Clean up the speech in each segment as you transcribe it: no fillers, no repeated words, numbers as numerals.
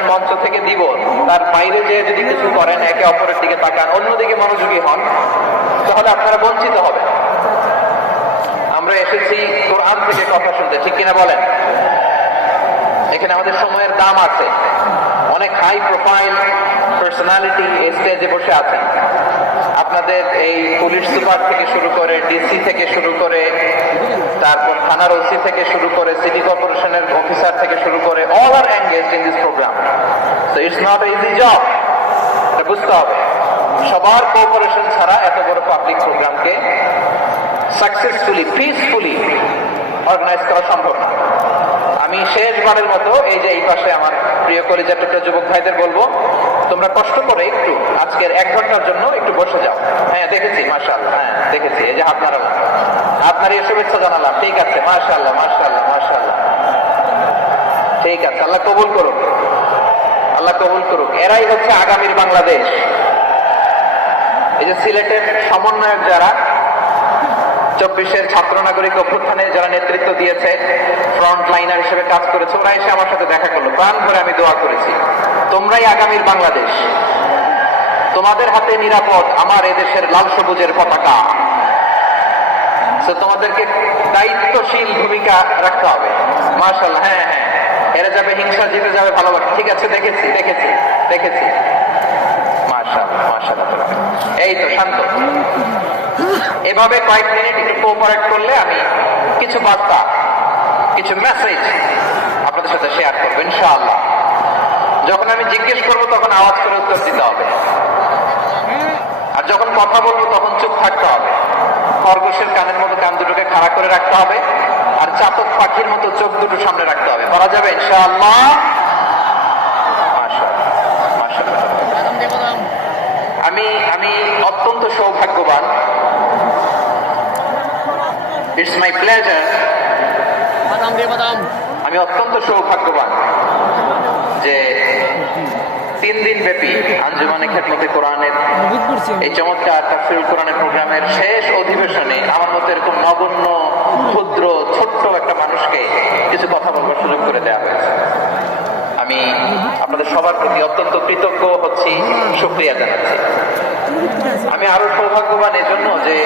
শুনেন মঞ্চ থেকে দিব, তার বাইরে যে যদি কিছু করেন, একে অপরের দিকে তাকান, অন্যদিকে মনোযোগী হন, তাহলে আপনারা বঞ্চিত হবেন। আমরা এসেছি কোরআন থেকে কথা শুনতে, ঠিক কিনা বলেন? এখানে আমাদের সময়ের দাম আছে। অনেক হাই প্রোফাইল পার্সোনালিটি এই স্টেজে বসে আছেন। আপনাদের এই পুলিশ সুপার থেকে শুরু করে, ডিসি থেকে শুরু করে, তারপর থানার ওসি থেকে শুরু করে, সিটি কর্পোরেশনের অফিসার থেকে শুরু করে, all are engaged in this program. So it's not easy job, এটা বুঝতে হবে। সবার কোঅপারেশন ছাড়া এত বড় পাবলিক প্রোগ্রামকে সাকসেসফুলি, পিসফুলি অর্গানাইজ করা সম্ভব না। আমি শেষবারের মতো এই যে এই পাশে আমার প্রিয় কলেজের টুকরা যুবক ভাইদের বলবো, তোমরা কষ্ট করে একটু আজকের 1 ঘন্টার জন্য একটু বসে যাও। হ্যাঁ দেখেছি, মাশাআল্লাহ, হ্যাঁ দেখেছি, এই যে আপনারা আপনার এই শুভেচ্ছা জানালাম। ঠিক আছে, মাশাআল্লাহ মাশাআল্লাহ মাশাআল্লাহ, ঠিক আছে, আল্লাহ কবুল করুক, আল্লাহ কবুল করুক। এরাই হচ্ছে আগামীর বাংলাদেশ। এই যে সিলেটের সমন্বয়ক যারা 24-এর ছাত্র নাগরিক অভ্যুত্থানে যারা নেতৃত্ব দিয়েছে, ফ্রন্ট লাইনার হিসেবে কাজ করেছে, ওরা এসে আমার সাথে দেখা করলো। প্রাণ ভরে আমি দোয়া করেছি, তোমরাই আগামীর বাংলাদেশ, তোমাদের হাতে নিরাপদ আমার এদেশের লাল সবুজের পতাকা। তোমাদেরকে দায়িত্বশীল ভূমিকা রাখতে হবে। মাশাআল্লাহ, হ্যাঁ হ্যাঁ, হেরে যাবে হিংসা, জিতে যাবে ভালোবাসা। ঠিক আছে, দেখেছি দেখেছি দেখেছি, মাশাআল্লাহ মাশাআল্লাহ। এই তো শান্ত, এভাবে কয়েক মিনিট একটু কোঅপারেট করলে আমি কিছু বার্তা, কিছু মেসেজ আপনাদের সাথে শেয়ার করবো ইনশাআল্লাহ। যখন আমি জিজ্ঞেস করবো তখন আওয়াজ করে উত্তর দিতে হবে, আর যখন কথা বলবো তখন চুপ থাকতে হবে। খরগোশের কানের মতো কান দুটোকে খাড়া করে রাখতে হবে, আর চাতক পাখির মতো চোখ দুটো সামনে রাখতে হবে। করা যাবে ইনশাআল্লাহ? আমি অত্যন্ত সৌভাগ্যবান, ইটস মাই প্লেজার, আমি অত্যন্ত সৌভাগ্যবান যে 3 দিন ব্যাপী আঞ্জুমানে খেদমতে কোরআনের এই চমৎকার তাফসীরুল কোরআনের প্রোগ্রামের শেষ অধিবেশনে আমার মতো এরকম নগণ্য, ক্ষুদ্র, ছোট্ট একটা মানুষকে কিছু কথা বলবার সুযোগ করে দেওয়া হয়েছে। আমি আপনাদের সবার প্রতি অত্যন্ত কৃতজ্ঞ হচ্ছি, শুকরিয়া জানাচ্ছি। আমি আরো সৌভাগ্যবান এজন্য যে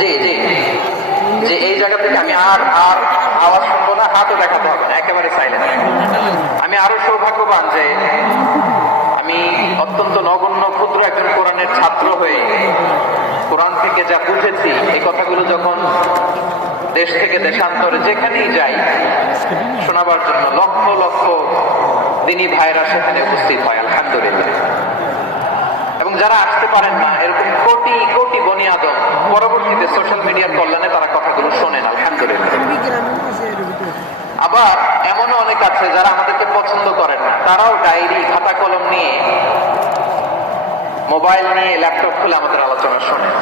জি জি যে এই জায়গা থেকে আমি আর আওয়াজ শুনবো না, হাতও দেখাতে হবে না, একেবারে সাইলেন্ট। আমি আরো সৌভাগ্যবান যে আমি অত্যন্ত নগণ্য, ক্ষুদ্র একজন কোরআনের ছাত্র হয়ে কোরআন থেকে যা বুঝেছি, এই কথাগুলো যখন দেশ থেকে দেশান্তরে যেখানেই যাই শোনাবার জন্য লক্ষ লক্ষ দিনী ভাইরা সেখানে উপস্থিত হয়, আলহামদুলিল্লাহ। এবং যারা আসতে পারেন না, এরকম কোটি কোটি বনি আদম পরবর্তীতে সোশ্যাল মিডিয়ার কল্যাণে তারা কথাগুলো শোনেন, আলহামদুলিল্লাহ। আবার এমনও অনেক আছে যারা আমাদেরকে পছন্দ করেন না, তারাও ডায়েরি, খাতা কলম নিয়ে, মোবাইল নিয়ে, ল্যাপটপ খুলে আমাদের আলোচনা শোনেন।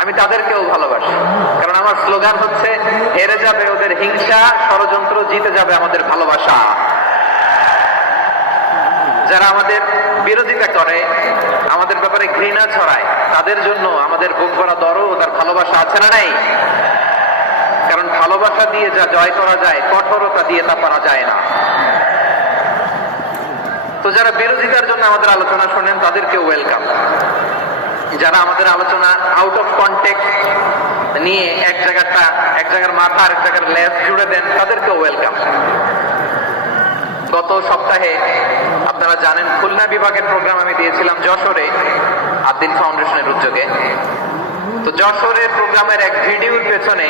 আমি তাদেরকেও ভালোবাসি, কারণ আমার স্লোগান হচ্ছে, হেরে যাবে ওদের হিংসা, ষড়যন্ত্র, জিতে যাবে আমাদের ভালোবাসা। যারা আমাদের বিরোধিতা করে, আমাদের ব্যাপারে ঘৃণা ছড়ায়, তাদের জন্য আমাদের বুক ভরা দরদ আর ভালোবাসা আছে না নাই? কারণ ভালোবাসা দিয়ে যা জয় করা যায়, কঠোরতা দিয়ে তা পারা যায় না। তো যারা বিরোধিতার জন্য আমাদের আলোচনা শোনেন, তাদেরকে ওয়েলকাম। যারা আমাদের আলোচনা আউট অফ কনটেক্সট নিয়ে এক জায়গার মাথা আর এক জায়গার লেজ জুড়ে দেন, তাদেরকে ওয়েলকাম। গত সপ্তাহে আপনারা জানেন, খুলনা বিভাগের প্রোগ্রাম আমি দিয়েছিলাম যশোরে, আদ্দিন ফাউন্ডেশনের উদ্যোগে। তো যশোরের প্রোগ্রামের এক ভিডিওর পেছনে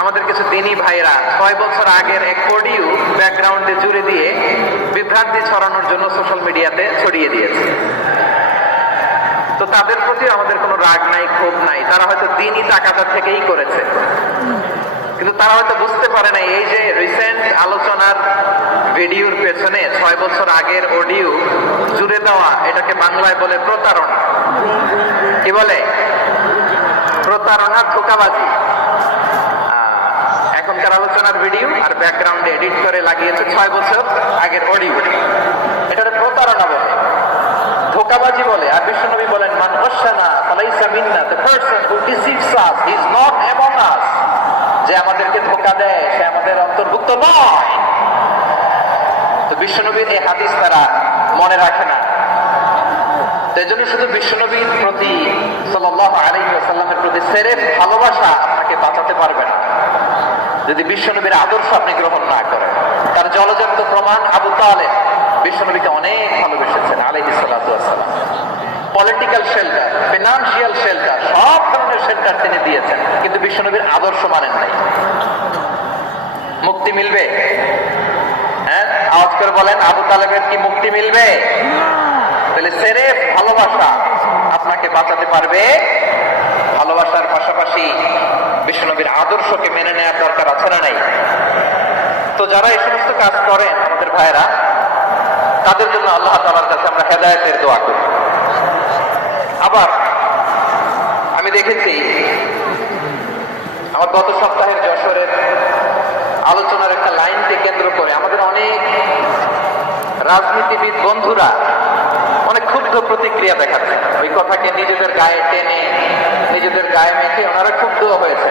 আমাদের কিছু দিনী ভাইরা 6 বছর আগের এক অডিও ব্যাকগ্রাউন্ডে জুড়ে দিয়ে বিভ্রান্তি ছড়ানোর জন্য সোশ্যাল মিডিয়াতে ছড়িয়ে দিয়েছে। তো তাদের প্রতি আমাদের কোনো রাগ নাই, ক্ষোভ নাই, তারা হয়তো দিনই টাকাটা থেকেই করেছে, কিন্তু তারা হয়তো বুঝতে পারে না এই যে রিসেন্ট আলোচনার ভিডিওর পেছনে 6 বছর আগের অডিও জুড়ে দেওয়া, এটাকে বাংলায় বলে প্রতারণা। কি বলে? প্রতারণা, ধোঁকাবাজি। এখনকার আলোচনার ভিডিও আর ব্যাকগ্রাউন্ডে এডিট করে লাগিয়েছে 6 বছর আগের অডিও, এটা প্রতারণা বলে, ধোঁকাবাজি বলে। আর বিশ্বনবী বলেন, মান গাশানা ফালাইসা মিন্না, the person who deceives us is not among us। যে আমাদেরকে ধোঁকা দেয়, সে আমাদের অন্তর্ভুক্ত নয়। বিশ্বনবীর এই হাদিস তারা মনে রাখে না। এই জন্য শুধু বিশ্বনবীর প্রতি সাল্লাল্লাহু আলাইহি ওয়াসাল্লামের প্রতি সেরেফ ভালোবাসা আপনাকে বাঁচাতে পারবে না যদি বিশ্বনবীর আদর্শ আপনি গ্রহণ না করেন। তার জলজান্ত প্রমাণ আবু তালেব বিশ্বনবীকে অনেক ভালোবেসেছেন আলাইহিস সালাতু ওয়াস সালাম। পলিটিক্যাল শেল্টার, ফিনান্সিয়াল শেল্টার, সব ধরনের শেল্টার তিনি দিয়েছেন, কিন্তু বিশ্বনবীর আদর্শ মানেন নাই। মুক্তি মিলবে? হ্যাঁ, আওয়াজ করে বলেন, আবু তালেবের কি মুক্তি মিলবে? তাহলে সেরেফ ভালোবাসা আপনাকে বাঁচাতে পারবে। ভালোবাসার পাশাপাশি বিশ্বনবীর আদর্শকে মেনে নেওয়ার দরকার আছে না নাই? তো যারা এই সমস্ত কাজ করেন আমাদের ভাইরা, তাদের জন্য আল্লাহ তাআলার কাছে আমরা হেদায়েতের দোয়া করি। আবার আমি দেখেছি আমার গত সপ্তাহের যশোরের আলোচনার একটা লাইনকে কেন্দ্র করে আমাদের অনেক রাজনীতিবিদ বন্ধুরা অনেক ক্ষুব্ধ প্রতিক্রিয়া দেখাচ্ছে। ওই কথাকে নিজেদের গায়ে টেনে, নিজেদের গায়ে মেখে ওনারা ক্ষুব্ধ হয়েছে।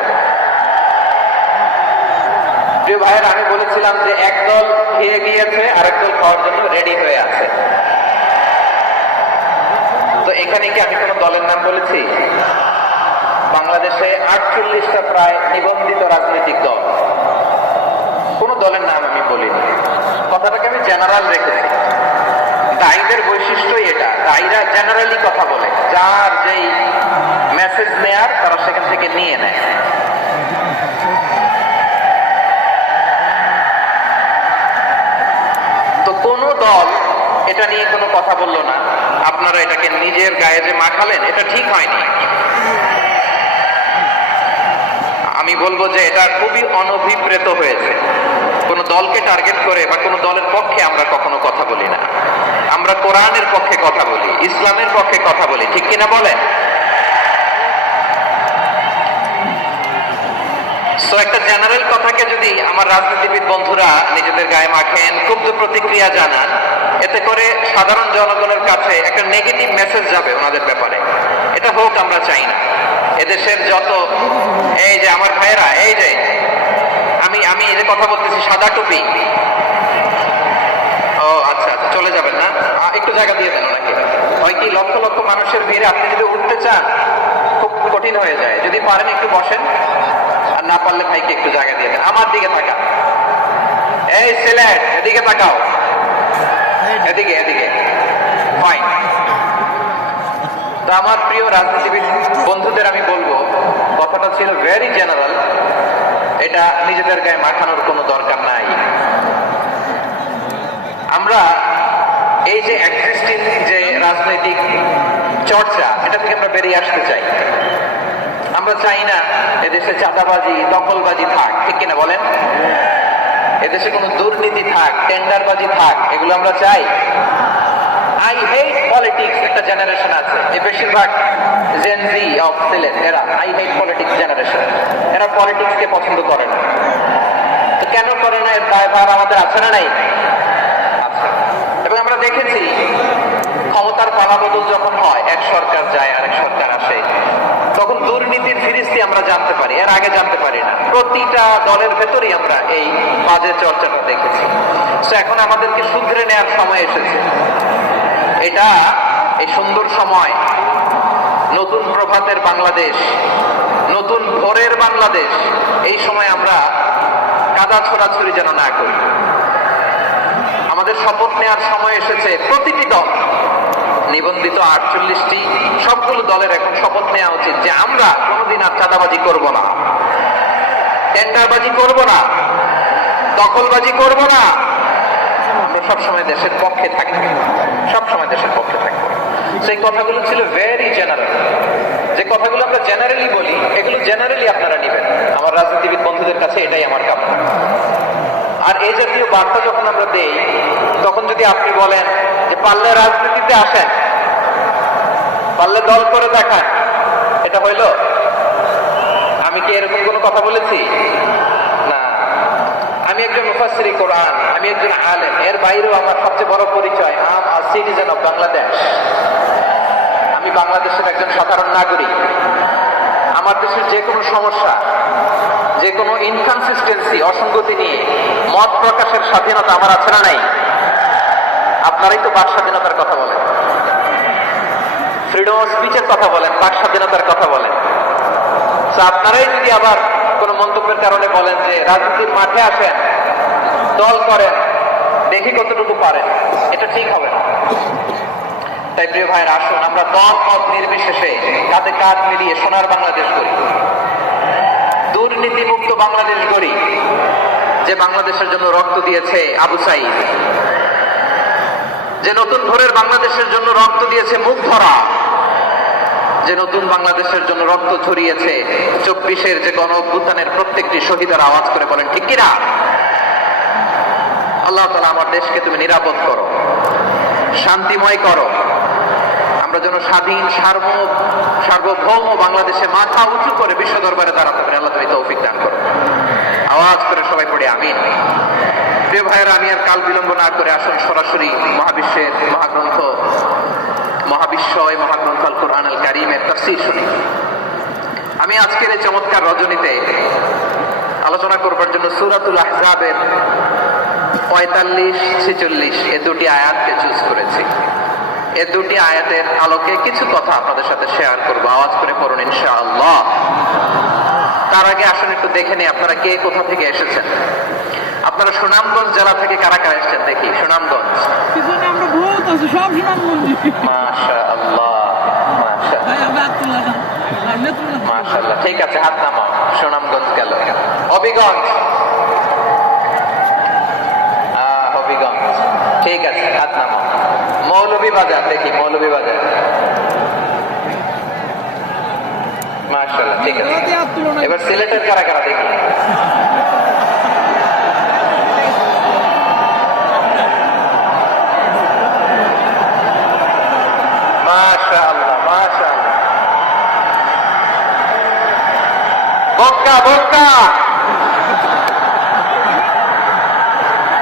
প্রিয় ভাইয়ের, আমি বলেছিলাম যে একদল খেয়ে গিয়েছে, আরেক দল খাওয়ার জন্য রেডি হয়ে আছে। তো এখানে কি আমি কোন দলের নাম বলেছি? বাংলাদেশে 48টা প্রায় নিবন্ধিত রাজনৈতিক দল, কোন দলের নাম আমি বলিনি। কথাটাকে আমি জেনারেল রেখেছি। দায়ীদের বৈশিষ্ট্যই এটা, দায়ীরা জেনারেলি কথা বলে, যার যেই মেসেজ নেয়ার তারা সেখান থেকে নিয়ে নেয়। তো কোন দল এটা নিয়ে কোনো কথা বললো না। আপনারা এটাকে নিজের গায়ে যে মাখালেন, এটা ঠিক হয়নি। আমি বলবো যে এটা খুবই অনভিপ্রেত হয়েছে। কোন দলকে টার্গেট করে বা কোন দলের পক্ষে আমরা কখনো কথা বলি না। আমরা কোরআনের পক্ষে কথা বলি, ইসলামের পক্ষে কথা বলি, ঠিক কিনা বলেন? তো একটা জেনারেল কথাকে যদি আমার রাজনীতিবিদ বন্ধুরা নিজেদের গায়ে মাখেন, ক্ষুব্ধ প্রতিক্রিয়া জানান, এতে করে সাধারণ জনগণের কাছে একটা নেগেটিভ মেসেজ যাবে ওনাদের ব্যাপারে। এটা হোক আমরা চাই না। এদেশের যত এই যে আমার ভাইয়েরা, এই যে আমি এই যে কথা বলতেছি, সাদা টুপি, ও আচ্ছা আচ্ছা, চলে যাবেন না? একটু জায়গা দিয়ে দেন ওনাকে। হয় কি লক্ষ লক্ষ মানুষের ভিড়ে আপনি যদি উঠতে চান খুব কঠিন হয়ে যায়। যদি পারেন একটু বসেন, আর না পারলে ভাইকে একটু জায়গা দিয়ে দেন। আমার দিকে তাকা, এই সিলেট এদিকে তাকাও, এদিকে এদিকে, ফাইন। তো আমার প্রিয় রাজনীতিবিদ বন্ধুদের আমি বলবো, কথাটা ছিল ভেরি জেনারেল, এটা নিজেদের গায়ে মাখানোর কোনো দরকার নাই। আমরা এই যে এক্সিস্টিং যে রাজনৈতিক চর্চা, এটা থেকে আমরা বেরিয়ে আসতে চাই। আমরা চাই না এদেশে চাঁদাবাজি, দখলবাজি থাক, ঠিক কিনা বলেন? এদেশে কোনো দুর্নীতি থাক, টেন্ডারবাজি থাক, এগুলো আমরা চাই। আই হেট পলিটিক্স একটা জেনারেশন আছে, এই বেশিরভাগ জেন জি অফ সিলেট, এরা আই হেট পলিটিক্স জেনারেশন। এরা পলিটিক্সকে পছন্দ করে না। তো কেন করে না, এর দায়ভার আমাদের আছে না নাই? আচ্ছা। এবং আমরা দেখেছি ক্ষমতার পালাবদল যখন হয়, এক সরকার যায় আরেক সরকার আসে, তখন দুর্নীতির ফিরিস্তি আমরা জানতে পারি, এর আগে জানতে পারি না। প্রতিটা দলের ভেতরেই আমরা এই বাজে চর্চাটা দেখেছি। তো এখন আমাদেরকে শুধরে নেওয়ার সময় এসেছে। এটা এই সুন্দর সময়, নতুন প্রভাতের বাংলাদেশ, নতুন ভোরের বাংলাদেশ, এই সময় আমরা কাদা ছোড়াছুড়ি যেন না করি। আমাদের শপথ নেওয়ার সময় এসেছে। প্রতিটি দল, নিবন্ধিত 48টি, সবগুলো দলের এখন শপথ নেওয়া উচিত যে আমরা কোনোদিন আর চাঁদাবাজি করব না, টেন্ডারবাজি করব না, দখলবাজি করব না। আমরা সবসময় দেশের পক্ষে থাকি, সবসময় দেশের পক্ষে থাকবো। সেই কথাগুলো ছিল ভেরি জেনারেল। যে কথাগুলো আমরা জেনারেলি বলি, এগুলো জেনারেলি আপনারা নেবেন। আমার রাজনীতিবিদ বন্ধুদের কাছে এটাই আমার কামনা। আর এই জাতীয় বার্তা যখন আমরা দেই, তখন যদি আপনি বলেন যে পারলে রাজনীতিতে আসেন, পারলে দল করে দেখান, এটা হইল? আমি কি এরকম কোনো কথা বলেছি? না। আমি একজন মুফাসসিরে কোরআন, আমি একজন আলেম, এর বাইরেও আমার সবচেয়ে বড় পরিচয় আম আ সিটিজেন অফ বাংলাদেশ। আমি বাংলাদেশের একজন সাধারণ নাগরিক। আমার দেশের যে কোনো সমস্যা, যে কোনো ইনকনসিস্টেন্সি, অসঙ্গতি নিয়ে মত প্রকাশের স্বাধীনতা আমার আছে না নাই? আপনারাই তো বাক স্বাধীনতার কথা বলেন, ফ্রিডম অফ স্পিচের কথা বলেন, বাক স্বাধীনতার কথা বলেন। তো আপনারাই যদি আবার কোন মন্তব্যের কারণে বলেন যে রাজনীতির মাঠে আসেন, দল করেন, দেখি কতটুকু পারেন, এটা ঠিক হবে না। তাই প্রিয় ভাইয়ের, আসুন আমরা দল মত নির্বিশেষে কাঁধে কাঁধ মিলিয়ে সোনার বাংলাদেশ গড়ি, দুর্নীতিমুক্ত বাংলাদেশ গড়ি, যে বাংলাদেশের জন্য রক্ত দিয়েছে আবু সাঈদ, যে নতুন ভোরের বাংলাদেশের জন্য রক্ত দিয়েছে মুগ্ধরা, যে নতুন বাংলাদেশের জন্য রক্ত ঝরিয়েছে 24-এর যে গণ অভ্যুত্থানের প্রত্যেকটি শহীদের আওয়াজ করে বলেন ঠিক কিনা? আল্লাহ তাআলা আমার দেশকে তুমি নিরাপদ করো, শান্তিময় করো, আমরা যেন স্বাধীন সার্বভৌম বাংলাদেশে মাথা উঁচু করে বিশ্ব দরবারে দাঁড়াতে পারি। আল্লাহ তুমি তৌফিক দান করো। আওয়াজ করে সবাই পড়ে আমিন। প্রিয় ভাইয়েরা, আমি আর কাল বিলম্ব না করে আসুন সরাসরি মহাবিশ্বের মহাগ্রন্থ, মহাবিশ্বয় মহাগ্রন্থ আল কোরআন আল কারীমের তাফসীর শুনি। আমি আজকের এই চমৎকার রজনীতে আলোচনা করবার জন্য সূরাতুল আহজাবের 45-46 এ দুটি আয়াতকে চুজ করেছি। এই দুটি আয়াতের আলোকে কিছু কথা আপনাদের সাথে শেয়ার করব। আওয়াজ করে পড়ুন ইনশাআল্লাহ। তার আগে আসুন একটু দেখে নিই আপনারা কে কোথা থেকে এসেছেন। আপনারা সুনামগঞ্জ জেলা থেকে কারা কারা এসেছেন দেখি। সুনামগঞ্জ, মাশাআল্লাহ মাশাআল্লাহ মাশাআল্লাহ, ঠিক আছে, হাত নামাও। সুনামগঞ্জ গেল। হবিগঞ্জ, হবিগঞ্জ, ঠিক আছে, হাত নামাও। মৌলভীবাজার, দেখি মৌলভীবাজার, মাশাআল্লাহ, ঠিক আছে। এবার সিলেটের কারা কারা দেখি। মাশাআল্লাহ মাশাআল্লাহ, বক্কা বক্কা,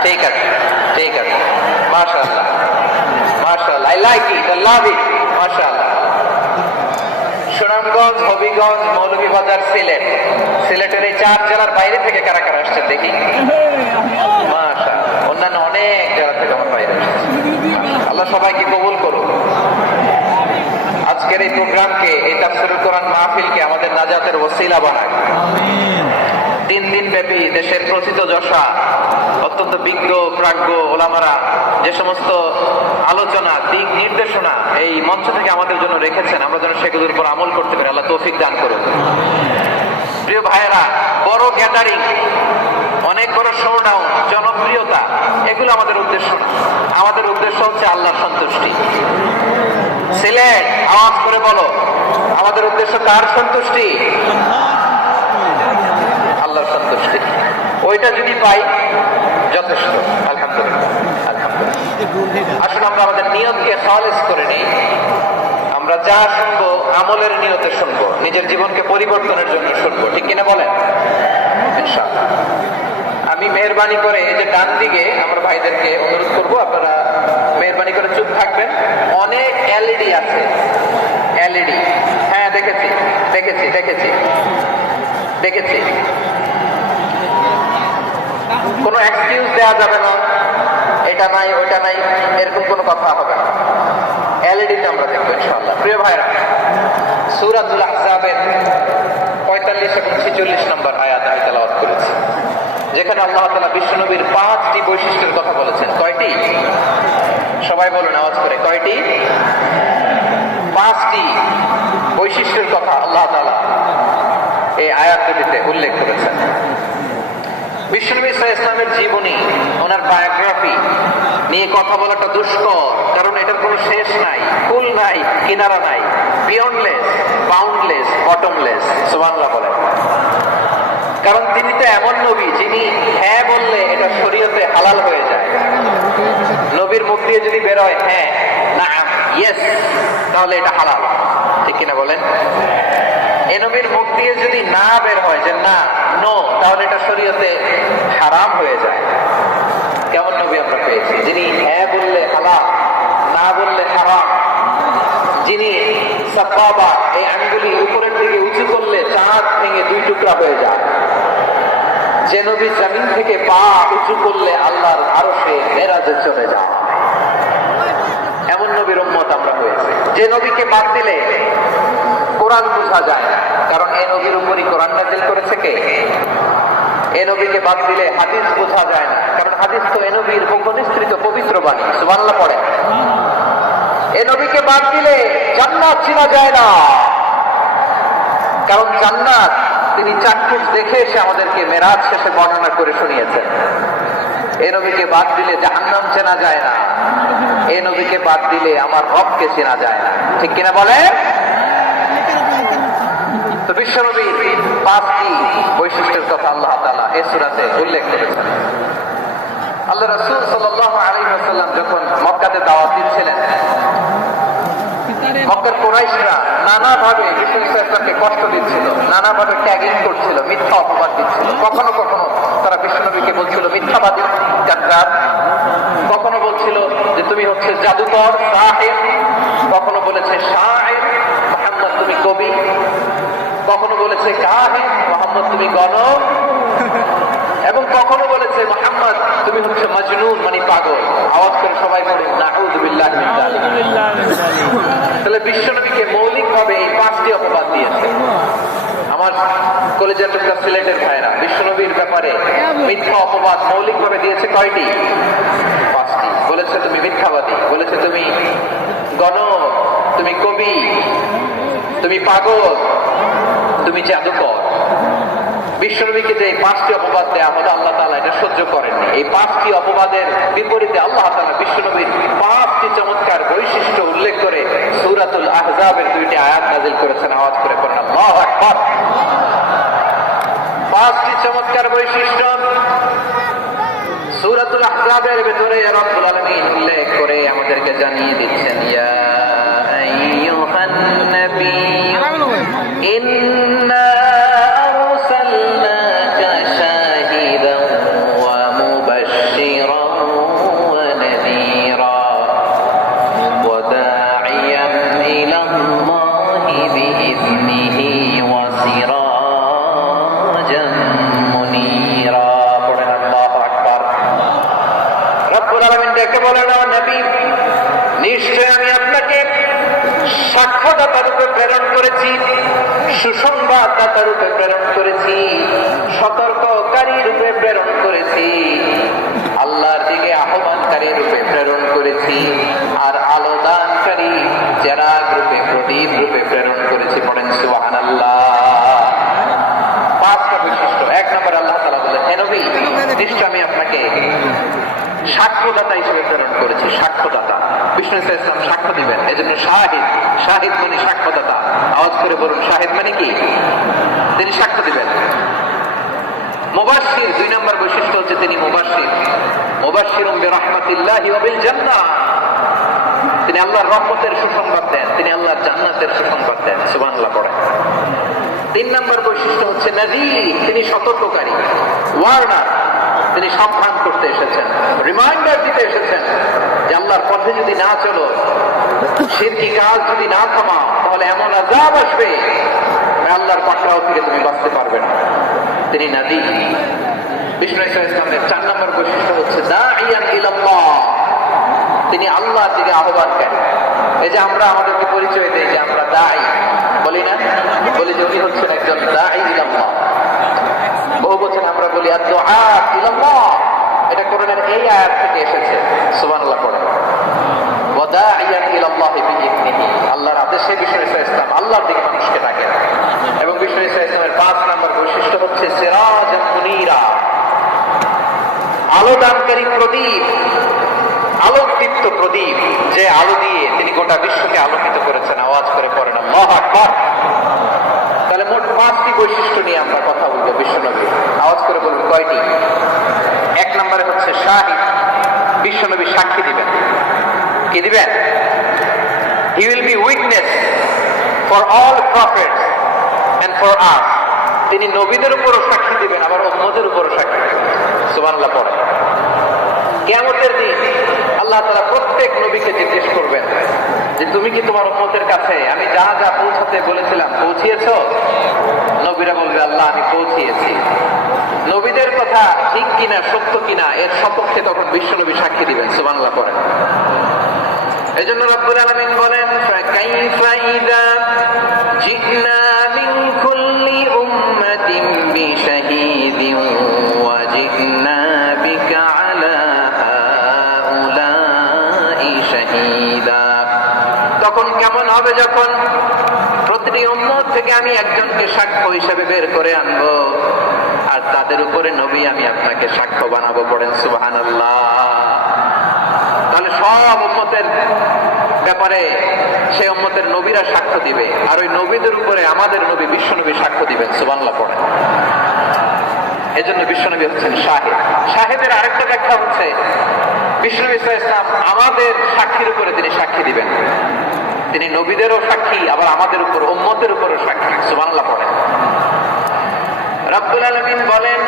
ঠিক আছে ঠিক আছে, মাশাআল্লাহ মাশাআল্লাহ, I like it, I love it, মাশাআল্লাহ। সুনামগঞ্জ, হবিগঞ্জ, মৌলভীবাজার, সিলেট। সিলেটের এই 4 জেলার বাইরে থেকে কারা কারা আসছেন দেখি। মাশাআল্লাহ, অন্যান্য অনেক জেলা থেকে আমার বাইরে আসছে। আল্লাহ সবাইকে কবুল করুন। আজকের এই প্রোগ্রামকে, এই তাফসীরুল কোরআন মাহফিলকে আমাদের নাজাতের ওসিলা বানায়। 3 দিন ব্যাপী দেশের প্রথিত যশা অত্যন্ত বিজ্ঞ প্রাজ্ঞ ওলামারা যে সমস্ত আলোচনা, দিক নির্দেশনা এই মঞ্চ থেকে আমাদের জন্য রেখেছেন, আমরা যেন সেগুলোর উপর আমল করতে পারি। আল্লাহ তৌফিক দান করুন। প্রিয় ভাইয়েরা, বড় গ্যাদারিং, অনেক বড় শোডাউন, জনপ্রিয়তা, এগুলো আমাদের উদ্দেশ্য না। আমাদের উদ্দেশ্য হচ্ছে আল্লাহর সন্তুষ্টি। সিলেট, আওয়াজ করে বলো, আমাদের উদ্দেশ্য কার সন্তুষ্টি? আল্লাহর সন্তুষ্টি। ওইটা যদি পাই যথেষ্ট, আলহামদুলিল্লাহ আলহামদুলিল্লাহ। আসলে আমরা আমাদের নিয়তকে খালেস করে নিই। আমরা যা শুনবো আমলের নিয়তে শুনবো, নিজের জীবনকে পরিবর্তনের জন্য শুনবো, ঠিক কিনা বলেন? ইনশাআল্লাহ। আমি মেহরবানি করে এই যে ডান দিকে আমার ভাইদেরকে অনুরোধ করবো, আপনারা মেহরবানি করে চুপ থাকবেন। অনেক এলইডি আছে, এলইডি, হ্যাঁ দেখেছি দেখেছি দেখেছি দেখেছি। কোনো এক্সকিউজ দেওয়া যাবে না, এটা নাই ওইটা নাই, এরকম কোনো কথা হবে না। এলইডিতে আমরা দেখবো ইনশাআল্লাহ। প্রিয় ভাইরা, সূরাতুল আহজাবের 45 এবং 46 নম্বর আয়াত আমি তেলাওয়াত করেছি, যেখানে আল্লাহ তাআলা বিশ্বনবীর 5টি বৈশিষ্ট্যের কথা বলেছেন। কয়টি? সবাই বলুন আওয়াজ করে, কয়টি? 5টি বৈশিষ্ট্যের কথা আল্লাহ তাআলা এই আয়াতটিতে উল্লেখ করেছেন। বিশ্বনবী সাল্লাল্লাহু আলাইহি ওয়াসাল্লামের জীবনী, ওনার বায়োগ্রাফি নিয়ে কথা বলাটা দুষ্কর, কারণ এটার কোনো শেষ নাই, কুল নাই, কিনারা নাই, বিয়ন্ডলেস, বাউন্ডলেস, বটমলেস। সুবহানাল্লাহ বলেন। কারণ তিনি তো এমন নবী যিনি হ্যাঁ বললে এটা শরীয়তে হালাল হয়ে যায়। নবীর মুখ দিয়ে যদি বের হয় হ্যাঁ, নাম, ইয়েস, তাহলে এটা হালাল, ঠিক কিনা বলেন? এ নবীর মুখ দিয়ে যদি না বের হয় যে না, নো, তাহলে এটা শরীয়তে হারাম হয়ে যায়। কেমন নবী আমরা পেয়েছি, যিনি হ্যাঁ বললে হালাল, না বললে হারাম, যিনি সাবাবা, এই আঙ্গুলি উপরের দিকে উঁচু করলে চাঁদ ভেঙে 2 টুকরা হয়ে যায়, যে নবী জমিন থেকে পা উঁচু করলে আল্লাহর আরশে মেরাজে চলে যায়। যে নবীকে বাদ দিলে কোরআন বোঝা যায় না, কারণ এই নবীর উপরই কোরআন নাযিল করেছে কে? এই নবীকে বাদ দিলে হাদিস বোঝা যায় না, কারণ হাদিস তো এই নবীর মুখনিসৃত পবিত্র বাণী। সুবহানাল্লাহ পড়ে। এই নবীকে বাদ দিলে জান্নাত চেনা যায় না, কারণ জান্নাত তিনি চাক্ষুষ দেখে এসে আমাদেরকে মেরাজ শেষে বর্ণনা করে শুনিয়েছেন। এই নবীকে বাদ দিলে জাহান্নাম চেনা যায় না, এই নবীকে বাদ দিলে আমার রবকে চেনা যায় না। ঠিক কিনা বলে? তো বিশ্বনবীর 5টি বৈশিষ্ট্যের কথা আল্লাহ তাআলা এই সূরাতে উল্লেখ করেছেন। আল্লাহ রাসূল সাল্লাল্লাহু আলাইহি ওয়াসাল্লাম যখন মক্কাতে দাওয়াত দিচ্ছিলেন, মক্কার কুরাইশরা নানাভাবে রাসূল সাল্লাল্লাহু আলাইহি ওয়াসাল্লামকে কষ্ট দিচ্ছিল, নানাভাবে ট্যাগিং করছিল, মিথ্যা অপবাদ দিচ্ছিল। কখনো কখনো তারা বিশ্বনবীকে বলছিল মিথ্যাবাদী, কাযযাব। কখনো বলছিল যে তুমি হচ্ছে জাদুকর, সাহির। কখনো বলেছে শায়ের, মুহাম্মদ তুমি কবি। কখনো বলেছে কাহিন, মুহাম্মদ তুমি গণক। এবং কখনো বলেছে মুহাম্মদ তুমি হচ্ছে মাজনুন, মানে পাগল। আওয়াজ করে সবাই বলে নাউযু বিল্লাহি মিন যালিক। তাহলে বিশ্বনবীকে মৌলিকভাবে এই 5টি অপবাদ দিয়েছে। আমার কলেজের টুকরা সিলেটের ভাইরা, বিশ্বনবীর ব্যাপারে মিথ্যা অপবাদ মৌলিকভাবে দিয়েছে কয়টি? 5টি। বলেছে তুমি মিথ্যাবাদী, বলেছে তুমি গণক, তুমি কবি, তুমি পাগল, তুমি জাদুকর। বিশ্বনবীকে যে 5টি অপবাদ দেয়া হলো, আল্লাহ তাআলা এটা সহ্য করেননি। এই 5টি অপবাদের বিপরীতে আল্লাহ তাআলা বিশ্বনবীর 5টি চমৎকার বৈশিষ্ট্য উল্লেখ করে সূরাতুল আহজাবের 2টি আয়াত নাযিল করেছেন। আওয়াজ করে পড়েন আল্লাহু আকবার। 5টি চমৎকার বৈশিষ্ট্য সূরাতুল আহজাবের ভিতরে রব্বুল আলামিন উল্লেখ করে আমাদেরকে জানিয়ে দিচ্ছেন, ইয়া আইয়ুহান নবী ইন্না নিশ্চয় আমি আপনাকে সাক্ষ্যদাতা রূপে প্রেরণ করেছি, সুসংবাদদাতা রূপে প্রেরণ করেছি, সতর্ককারী রূপে প্রেরণ করেছি, আল্লাহর দিকে আহ্বানকারী রূপে প্রেরণ করেছি, আর আলো দানকারী চেরাগ রূপে, প্রদীপ রূপে প্রেরণ করেছি। পড়েন সুবহানাল্লাহ। 5টা বৈশিষ্ট্য। 1 নম্বর আল্লাহ তাআলা বলেন, হে নবী নিশ্চয় আমি আপনাকে সাক্ষ্যদাতা হিসেবে প্রেরণ করেছি। সাক্ষ্যদাতা, বিষ্ণু ইসলাম সাক্ষ্য দিবেন, এই জন্য শাহিদ। শাহিদ মানে সাক্ষ্যদাতা। আওয়াজ করে বলুন, শাহিদ মানে কি? তিনি সাক্ষ্য দিবেন। মুবাশশির, 2 নম্বর বৈশিষ্ট্য হচ্ছে তিনি মুবাশশির। মুবাশশিরুম বিরাহমাতিল্লাহি ওয়া বিল জান্নাহ। তিনি আল্লাহর রহমতের সুসংবাদ দেন, তিনি আল্লাহর জান্নাতের সুসংবাদ দেন। সুবহানাল্লাহ পড়েন। 3 নম্বর বৈশিষ্ট্য হচ্ছে নাযীর, তিনি সতর্ককারী, ওয়ার্নার। তিনি সাবধান করতে এসেছেন, রিমাইন্ডার দিতে এসেছেন যে আল্লাহর পথে যদি না চলো, শিরকি কাজ যদি না থামাও, তাহলে এমন আযাব আসবে আল্লাহর পাকড়াও থেকে তুমি বাঁচতে পারবে না। তিনি নাযীর। বিষ্ণু ইসলামের 4 নম্বর বৈশিষ্ট্য হচ্ছে দাঈয়ান ইলাল্লাহ, তিনি আল্লাহর দিকে আহ্বানকারী। এই যে আমরা আমাদেরকে পরিচয় দেই যে আমরা দাঈ, বলি না? বলি যে উনি হচ্ছেন একজন দাঈ ইলাল্লাহ। বহু বছর আমরা বলি আদ-দুআ ইলাল্লাহ, এটা কোরআনের এই আয়াত থেকে এসেছে। সুবহানাল্লাহ পড়েন। ওয়া দাঈয়ান ইলাল্লাহি বিইذনিহি, আল্লাহর আদেশে বিষ্ণু ইসলাম আল্লাহর দিকে মানুষকে ডাকেন। এবং বিষ্ণু ইসলামের 5 নম্বর বৈশিষ্ট্য হচ্ছে সিরাজাম মুনীরা, আলোদানকারী প্রদীপ, আলোকদীপ্ত প্রদীপ, যে আলো দিয়ে তিনি গোটা বিশ্বকে আলোকিত করেছেন। আওয়াজ করে পড়েন আল্লাহু আকবার। তাহলে মোট 5টি বৈশিষ্ট্য নিয়ে আমরা কথা বলবো বিশ্বনবী। আওয়াজ করে বলুন কয়টি? 1 নম্বরে হচ্ছে শাহিদ, বিশ্বনবী সাক্ষী দিবেন। কি দিবেন? He will be witness for all prophets and for us. তিনি নবীদের উপরও সাক্ষী দিবেন, আবার উম্মতের উপরও সাক্ষী দিবেন। সুবহানাল্লাহ পড়েন। কিয়ামতের দিন আল্লাহ তাআলা প্রত্যেক নবীকে জিজ্ঞেস করবেন যে তুমি কি তোমার উম্মতের কাছে আমি যা যা পৌঁছাতে বলেছিলাম পৌঁছিয়েছো? নবীরা বলবে আল্লাহ আমি পৌঁছিয়েছি। নবীদের কথা ঠিক কিনা, সত্য কিনা, এর সপক্ষে তখন বিশ্বনবী সাক্ষী দিবেন। সুবহানাল্লাহ পড়েন। এজন্য রব্বুল আলামিন বলেন ফাকাইফা ইযা জি'না মিন কুল্লি উম্মাতিন বিশাহীদিন ওয়া জি'না বিকা আলা হাউলাই শাহীদা। তখন কেমন হবে যখন প্রতিটি উম্মত থেকে আমি একজনকে সাক্ষ্য হিসেবে বের করে আনবো, আর তাদের উপরে নবী আমি আপনাকে সাক্ষ্য বানাবো। পড়েন সুবহানাল্লাহ। তাহলে সব উম্মতের ব্যাপারে সে উম্মতের নবীরা সাক্ষ্য দিবে, আর ওই নবীদের উপরে আমাদের নবী বিশ্বনবী সাক্ষ্য দিবেন। সুবহানাল্লাহ পড়েন। এজন্য বিশ্বনবী হচ্ছেন শাহিদ। শাহিদের আরেকটা ব্যাখ্যা হচ্ছে বিশ্বনবী সাল্লাল্লাহু আলাইহি ওয়াসাল্লাম আমাদের সাক্ষীর উপরে তিনি সাক্ষী দিবেন। তিনি নবীদেরও সাক্ষী, আবার আমাদের উপর উম্মতের উপরও সাক্ষী। সুবহানাল্লাহ পড়েন। রব্বুল আলামিন বলেন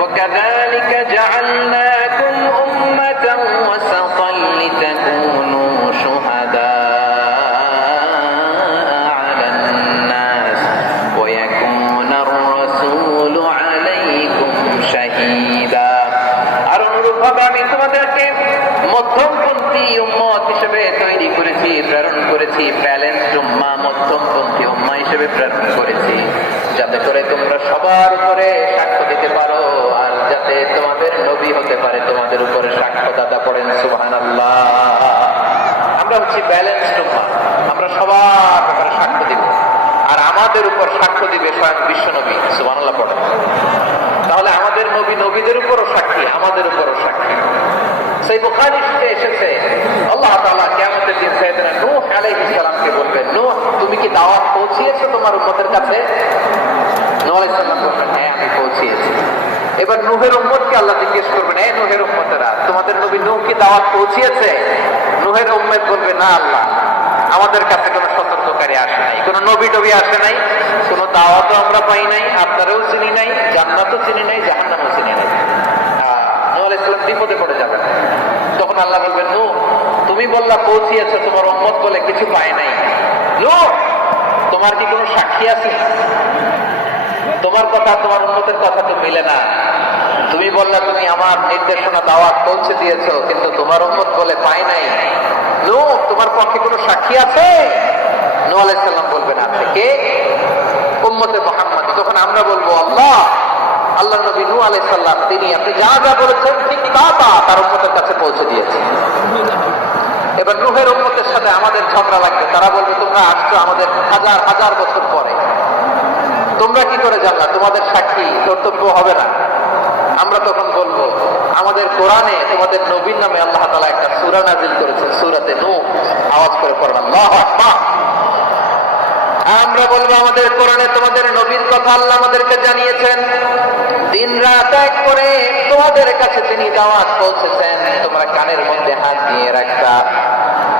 ওয়াকাযালিকা জাআলনাকুম উম্মাতান ওয়াসাতান লিতাকুনু শুহাদা আলান নাস ওয়া ইয়াকুনার রাসূলু আলাইকুম শাহীদা। আর অনুরূপভাবে আমি তোমাদেরকে মধ্যমপন্থী উম্মত হিসেবে তৈরি করেছি, প্রেরণ করেছি। ব্যালেন্সড উম্মাহ, মধ্যমপন্থী উম্মাহ হিসেবে প্রেরণ করেছি, যাতে করে তোমরা সবার উপরে সাক্ষ্য দিতে পারো, আর যাতে তোমাদের নবী হতে পারে তোমাদের উপরে সাক্ষ্যদাতা। পড়েন সুবহানাল্লাহ। আমরা হচ্ছি ব্যালেন্সড উম্মাহ, আমরা সবার ব্যাপারে সাক্ষ্য দিব, আর আমাদের উপর সাক্ষ্য দিবে স্বয়ং বিশ্বনবী। সুবহানাল্লাহ পড়েন। তাহলে আমাদের নবী নবীদের উপরও সাক্ষী, আমাদের উপরও সাক্ষী। সেই বুখারীতে এসেছে আল্লাহ তাআলা কিয়ামতের দিন সাইয়েদনা নূহ আলাইহিস সালামকে বলবেন, নূহ তুমি কি দাওয়াত পৌঁছিয়েছো তোমার উম্মতের কাছে? নূহ আলাইহিস সালাম বলবেন, হ্যাঁ আমি পৌঁছিয়েছি। এবার নূহের উম্মতকে আল্লাহ জিজ্ঞেস করবেন, এই নূহের উম্মতেরা তোমাদের নবী নূহ কি দাওয়াত পৌঁছিয়েছে? নূহের উম্মত বলবে, না আল্লাহ, আমাদের কাছে কোনো সতর্ককারী আসে নাই, কোনো নবী টবি আসে নাই, কোনো দাওয়াতও আমরা পাই নাই, আপনারাও চিনি নাই, জান্নাতও চিনি নাই, জাহান্নামও চিনি নাই। নূহ আলাইহিস সালাম বিপদে পড়ে যাবেন। তখন আল্লাহ বলবেন, নূহ তুমি বললা পৌঁছিয়েছো, তোমার উম্মত বলে কিছু পায় নাই। নূহ তোমার কি কোনো সাক্ষী আছে? তোমার কথা তোমার উম্মতের কথা তো মিলে না। তুমি বললা তুমি আমার নির্দেশনা দাওয়াত পৌঁছে দিয়েছো, কিন্তু তোমার উম্মত বলে পায় নাই। নূহ তোমার পক্ষে কোনো সাক্ষী আছে? নূহ আলাইহিস সালাম বলবেন, আছে। কে? উম্মতে মুহাম্মদ। তখন আমরা বলবো, আল্লাহ আল্লাহ নবী নূহ আলাইহিস সালাম তিনি আপনি যা যা বলেছেন ঠিক তা তা তার উম্মতের কাছে পৌঁছে দিয়েছেন। এবার নূহের উম্মতের সাথে আমাদের ঝগড়া লাগবে। তারা বলবে, তোমরা আসছো আমাদের হাজার হাজার বছর পরে, তোমরা কি করে জানলা? তোমাদের সাক্ষী কর্তব্য হবে না। আমরা তখন বলবো, আমাদের কোরআনে তোমাদের নবীর নামে আল্লাহ তাআলা একটা সূরা নাযিল করেছেন, সূরাতে নূহ। আওয়াজ করে পড়েন আল্লাহু আকবার। আমরা বলবো, আমাদের কোরআনে তোমাদের নবীর কথা আল্লাহ আমাদেরকে জানিয়েছেন, দিন রাত এক করে তোমাদের কাছে তিনি দাওয়াত পৌঁছেছেন। তোমরা কানের মধ্যে হাত দিয়ে রাখতা,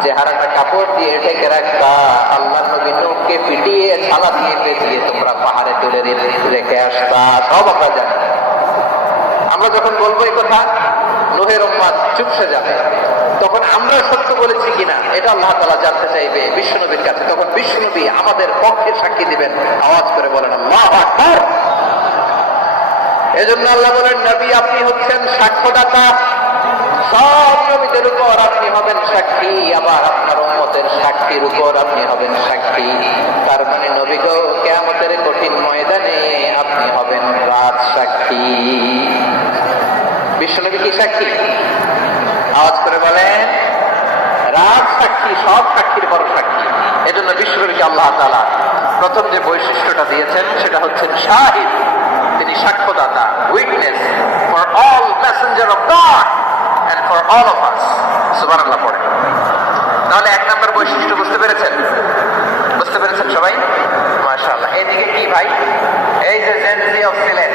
চেহারাটা কাপড় দিয়ে ঢেকে রাখতা, আল্লাহ নবী নূহকে পিটিয়ে ছালা দিয়ে পেঁচিয়ে তোমরা পাহাড়ে তুলে রেখে আসতা। সব আমরা জানি। আমরা যখন বলবো এই কথা, নূহের উম্মত চুপসে যাবে। তখন আমরা সত্য বলেছি কিনা এটা আল্লাহ তাআলা জানতে চাইবে বিশ্বনবীর কাছে। তখন বিশ্বনবী আমাদের পক্ষে সাক্ষী দিবেন। আওয়াজ করে বলেন আল্লাহু আকবার। এজন্য আল্লাহ বলেন, নবী আপনি হচ্ছেন সাক্ষ্যদাতা, সব নবীদের উপর আপনি হবেন সাক্ষী, আবার আপনার উম্মতের সাক্ষীর উপর আপনি হবেন সাক্ষী। তার মানে নবী গো, কিয়ামতের কঠিন ময়দানে আপনি হবেন রাজ সাক্ষী। বিশ্বনবী কি সাক্ষী? আওয়াজ করে বলেন, রাজ সাক্ষী, সব সাক্ষীর বড় সাক্ষী। এজন্য বিশ্বনবীকে আল্লাহ তাআলা প্রথম যে বৈশিষ্ট্যটা দিয়েছেন সেটা হচ্ছে শাহিদ। তিনি সাক্ষ্যদাতা, witness for all messenger of God and for all of us. সুবহানাল্লাহ পড়ে। তাহলে এক নম্বর বৈশিষ্ট্য বুঝতে পেরেছেন? বুঝতে পেরেছেন সবাই? মাশাআল্লাহ। এদিকে কি ভাই, এই যে জেনজি অফ সিলেট,